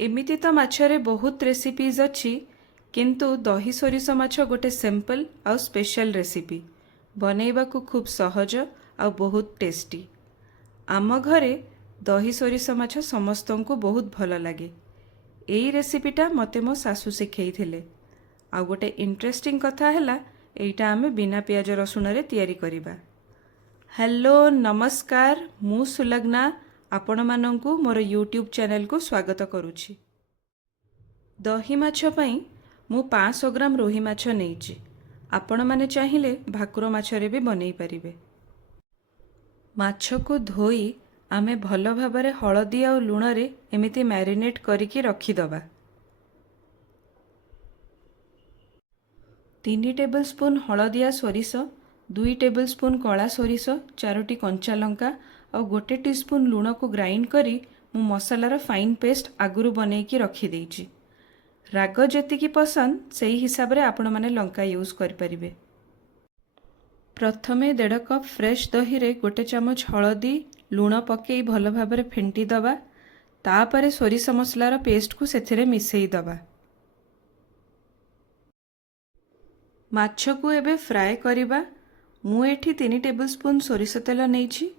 एमिति तो माछरे बहुत रेसिपीज अच्छी किंतु दही सोरिष माछ गोटे सिंपल आउ स्पेशल रेसिपी बनैबा को खूब सहज आउ बहुत टेस्टी। आम घरे दही सोरिष माछ समस्त को बहुत भल लगे। यही रेसिपीटा मते मो सासू शिखैथिले। आउ गोटे इंटरेस्टिंग कथा हैला एइटा आमे बिना पियाज रसुण रे तैयारी करिबा। हेलो नमस्कार, मु सुलग्ना आपण मानंकु मोर यूट्यूब चैनल को स्वागत करुछि। दही माछ पई मु 500 ग्राम रोही माछ नेइछि। आपण माने चाहिले भाकुर माछरे भी बनै परिबे। माछ को धोई आमे भल भाबरे हळदी आ लुण रे एमिति मैरिनेट करिकि रखि दबा। 3 टेबल स्पून हळदिया सोरिष, 2 टेबल स्पून कला सोरिष, 4टी कंचा लंका और 1 टीस्पून लुण को ग्राइंड करी मु मसालार फाइन पेस्ट आगुरु बनेकी रखी देइछि। राग जेतिकी पसंद सेही हिसाब रे आपण माने लंका यूज करि परिबे। प्रथमे 1.5 कप फ्रेश दही रे 1 चमच हळदी लुण पकेई भल भाबरे फेंटी दबा। तापरे सोरिष मसलार पेस्ट को सेथिरे मिसेई दबा। माछ को एबे फ्राए करिबा। मु एठी 3 टेबल स्पून सोरिष तेल नेइछि।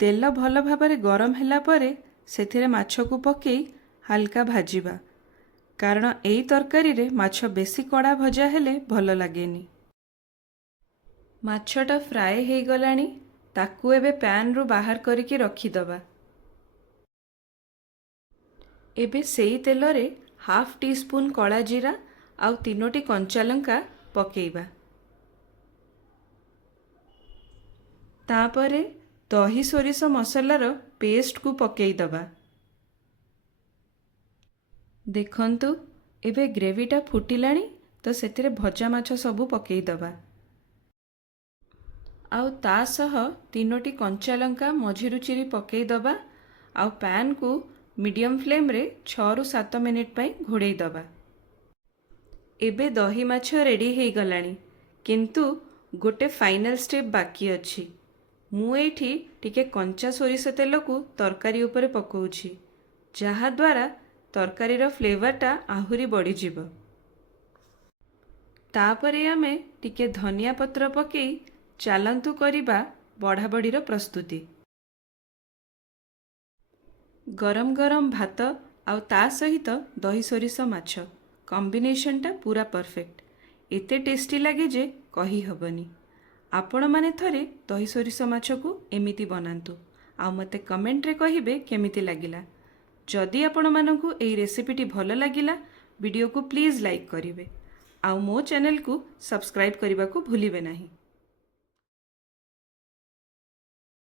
तेल भल भाबरे गरम ହେଲା ପରେ ସେଥିରେ ମାଛକୁ ପକେଇ ହାଲକା ଭାଜିବା, କାରଣ ଏହି ତରକାରୀରେ ମାଛ ବେଶୀ କଡ଼ା ଭଜା ହେଲେ ଭଲ ଲାଗେନି। ମାଛଟା ଫ୍ରାଏ ହେଇଗଲାଣି, ତାକୁ ଏବେ ପ୍ୟାନ୍ରୁ ବାହାର କରିକି ରଖିଦେବା। ଏବେ ସେଇ ତେଲରେ ହାଫ୍ टी स्पून କଳା ଜିରା ଆଉ 3ଟି କଞ୍ଚା ଲଙ୍କା ପକେଇବା। ତାପରେ दही सोरिष मसलार पेस्ट को पकेई दबा। देखंतु एबे ग्रेवीटा फुटिलाणी तो सेतिरे भजा माछ सबू पकेई दबा। आउ ता सह 3टी कंचा लंका मझिरु चिरी पकेई दबा। आउ पैन को मीडियम फ्लेम रे 6 रु 7 मिनिट पई घोड़ेई दबा। एबे दही माछ रेडी हेई गलाणी, किंतु गोटे फाइनल स्टेप बाकी अछि। मु एठी टिके कंचा सोरिष तेल को तरकारी ऊपर पकाउछि, जहा द्वारा तरकारीर फ्लेवरटा आहुरी बढ़ी जिवो। तापरे आमे टिके धनिया पत्र पकेई चालंतु करिबा बढ़ा बड़ीर प्रस्तुति। गरम गरम भात आउ ता सहित दही सोरिष माछ कॉम्बिनेशनटा पूरा परफेक्ट। एते टेस्टी लगे जे कही हबनी। आपण माने थरे दही सोरिष माछ को एमिति बनांतु आ मते कमेंट रे कहिबे केमिति लागिला। जदि आपण मानकु एई रेसिपीटी भल लागिला वीडियो को प्लीज लाइक करिवे आ मो चैनल को सब्सक्राइब करबा को भूलिबे नाही।